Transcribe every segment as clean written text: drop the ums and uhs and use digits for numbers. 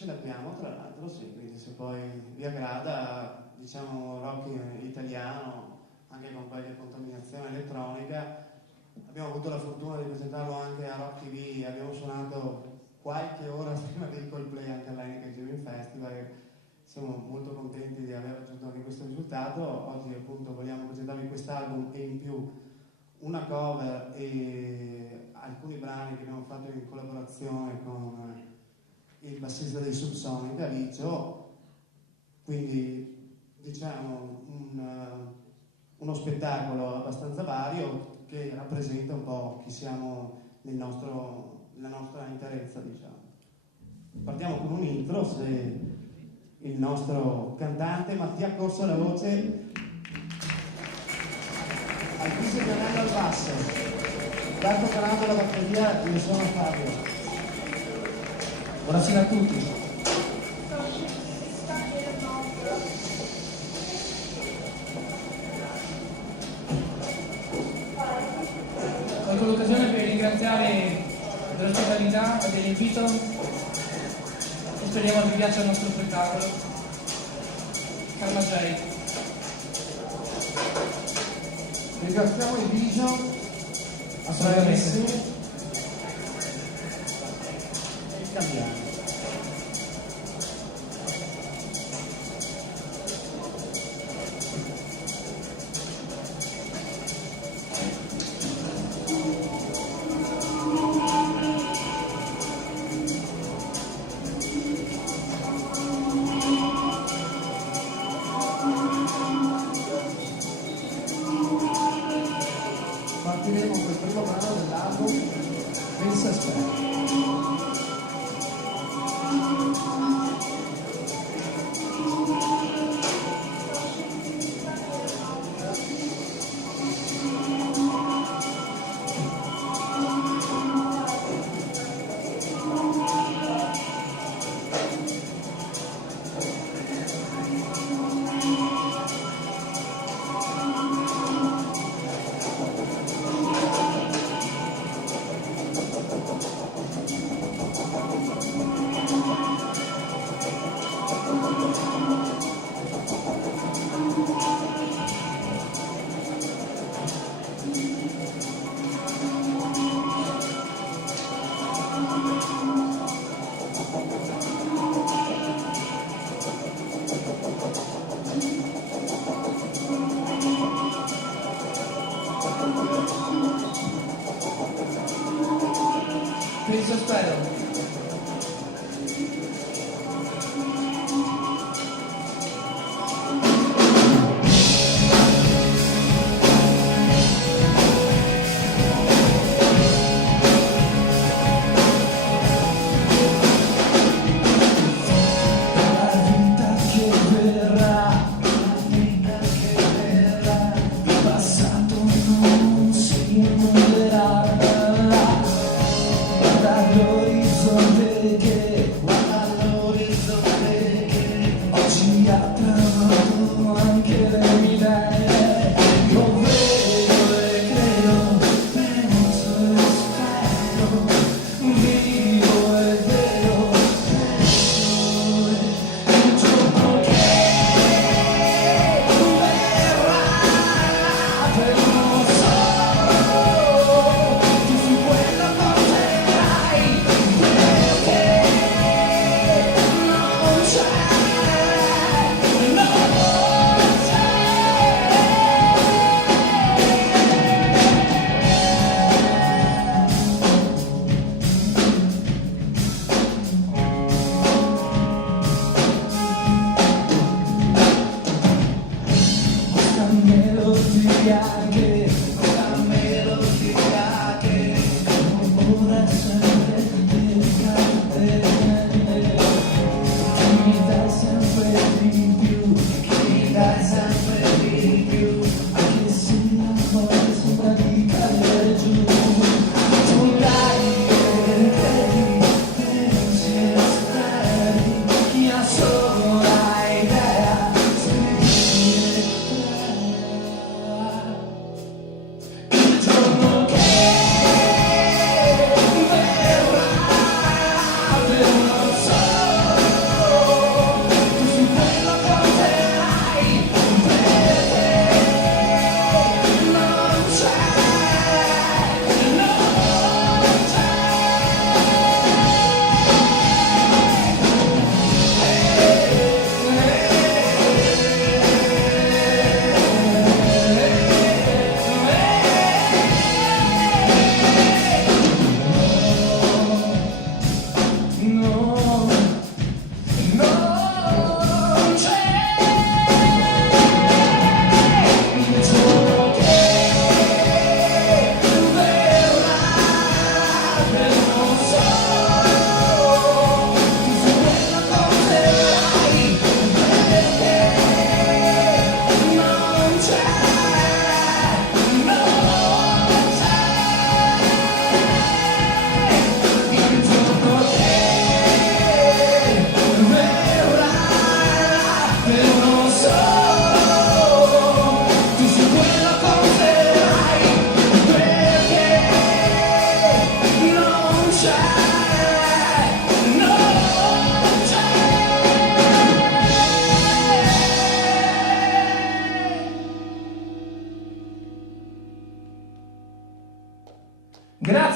Ce l'abbiamo tra l'altro, sì, quindi se poi vi aggrada, diciamo, rock italiano, anche con qualche contaminazione elettronica. Abbiamo avuto la fortuna di presentarlo anche a Rock TV, abbiamo suonato qualche ora prima dei Coldplay anche all'Heineken Jamming Festival e siamo molto contenti di aver raggiunto anche questo risultato. Oggi appunto vogliamo presentarvi quest'album e in più una cover e alcuni brani che abbiamo fatto in collaborazione con il bassista dei Subsonic, Alicio, quindi diciamo uno spettacolo abbastanza vario che rappresenta un po' chi siamo nella nostra interezza, diciamo. Partiamo con un intro, se il nostro cantante Mattia Corso alla voce, Alvise Gianello al basso, Darko Canando alla batteria, io sono Fabio. Buonasera a tutti. Colgo l'occasione per ringraziare dell'ospitalità e dell'invito e speriamo vi piaccia il nostro spettacolo. Karma J. Ringraziamo il Vision, Assolutamente. e cambiamo. Partiremo col primo brano dell'album, Pensa Aspetta. Penso spero.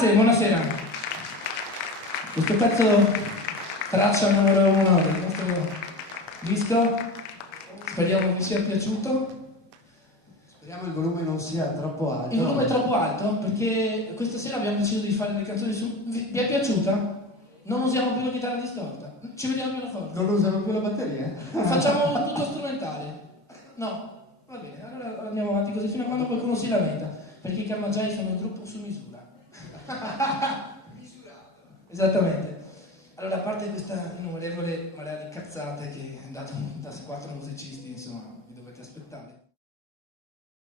Grazie, buonasera. Questo pezzo traccia il numero 1 del nostro disco. Speriamo vi sia piaciuto. Speriamo il volume non sia troppo alto. Il volume è troppo alto perché questa sera abbiamo deciso di fare delle canzoni su... Vi è piaciuta? Non usiamo più la chitarra distorta. Ci vediamo più la forza. Non usano più la batteria? Facciamo tutto strumentale. No, va bene, allora andiamo avanti così fino a quando qualcuno si lamenta. Perché i Camaggiai sono un gruppo su misura. Esattamente. Allora, a parte questa innumerevole marea di cazzate che è dato da 4 musicisti, insomma, vi dovete aspettare.